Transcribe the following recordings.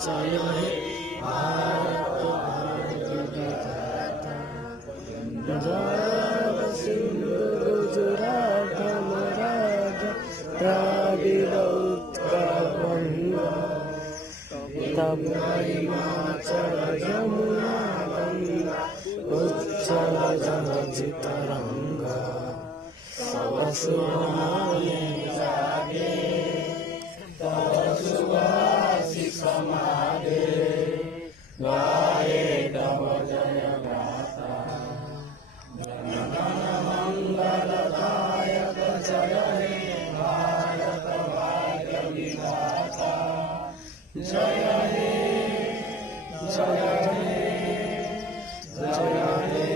जय हे भारत पंजाब सिंधु गुजरात मराठा द्राविड़ उत्कल गंगा तब हिमाचल यमुना गंगा उज्जल जलधि तरंगा सब शुभ माने जागे तब सुवासिक समागे गाये तब जय गाथा गण गण मंगलदायक जय हे भारत भाग्य विधाता जय हे जय हे जय हे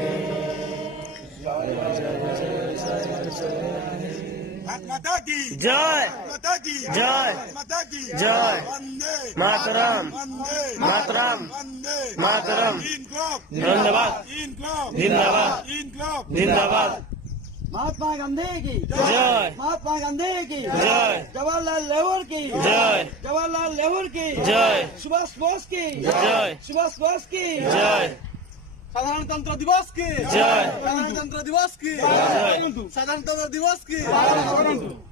माता की जय माता की जय माता की जय वंदे मातरम वंदे मातरम वंदे मातरम इनकलाब जिंदाबाद इनकलाब जिंदाबाद इनकलाब जिंदाबाद महात्मा गांधी की जय महात्मा गांधी की जय जवाहरलाल नेहरू की जय जवाहरलाल नेहरू की जय सुभाष बोस की जय सुभाष बोस की जय साधारणतंत्र दिवस की जय साधारणतंत्र दिवस की जय साधारणतंत्र दिवस की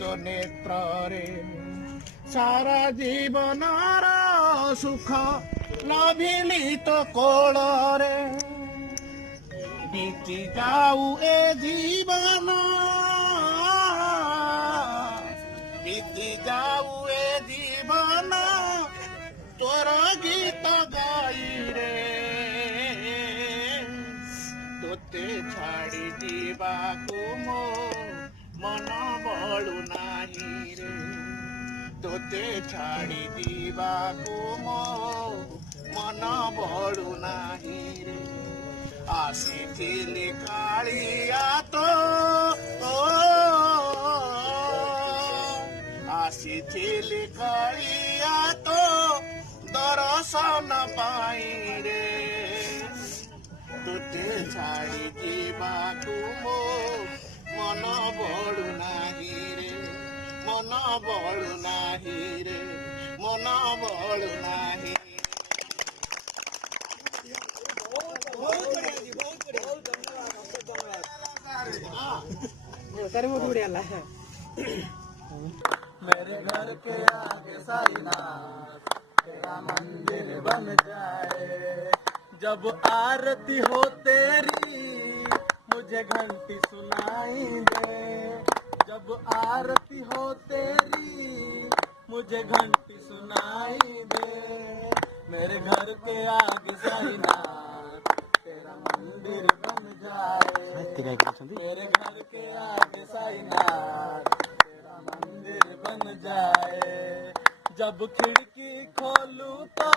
तो नेत्रे सारा जीवन सुख लभिली तो कोल रे बीती जाऊ ए जीवन बीती जाऊ ए जीवन तोर गीत गाई रे तोते छाड़ी जीवाकू मो मन बळु नाही रे तोते छाड़ी दीवाकू मो मन बळु नाही रे आसीथिली काळिया तो आसीथिली काळिया तो दर्शन पाई रे तोते छाड़ी दीवाकू मो मन बळु नाही रे मन बळु नाही रे मन बळु नाही मेरे घर के आगे साईनाथ तेरा मंदिर बन जाए जब आरती हो तेरी मुझे घंटी सुनाई दे जब आरती हो तेरी मुझे घंटी सुनाई दे मेरे घर के आगे साईनाथ तेरा मंदिर बन जाए मेरे घर के आगे साईनाथ तेरा मंदिर बन जाए जब खिड़की खोलूं तो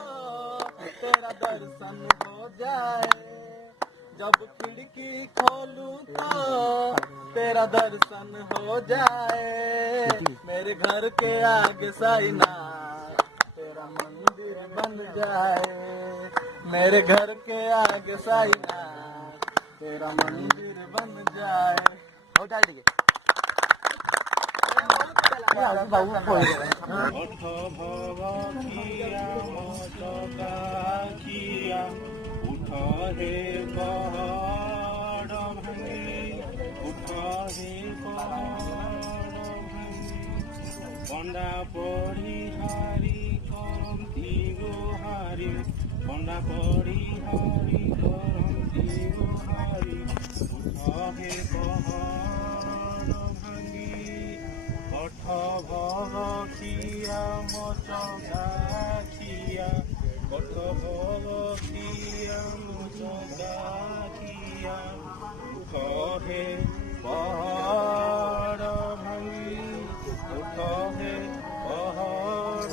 तेरा दर्शन हो जाए। जब खिड़की खोलूं तो तेरा दर्शन हो जाए। मेरे घर के आगे साईनाथ तेरा मंदिर बन जाए। मेरे घर के आगे साईनाथ तेरा मंदिर बन जाए। हो जाए ओठ भवखिया मचकाखिया उठ हे पहाड़ भांगी उठ हे पहाड़ भांगी बंडा पड़ी हारी करती गुहारी बंडा पड़ी हारी करती गुहारी उठ हे पहाड़ भांगी ओठ भवखिया मचकाखिया ओठ भवखिया मचकाखिया उठ हे पहाड़ भांगी उठ हे पहाड़।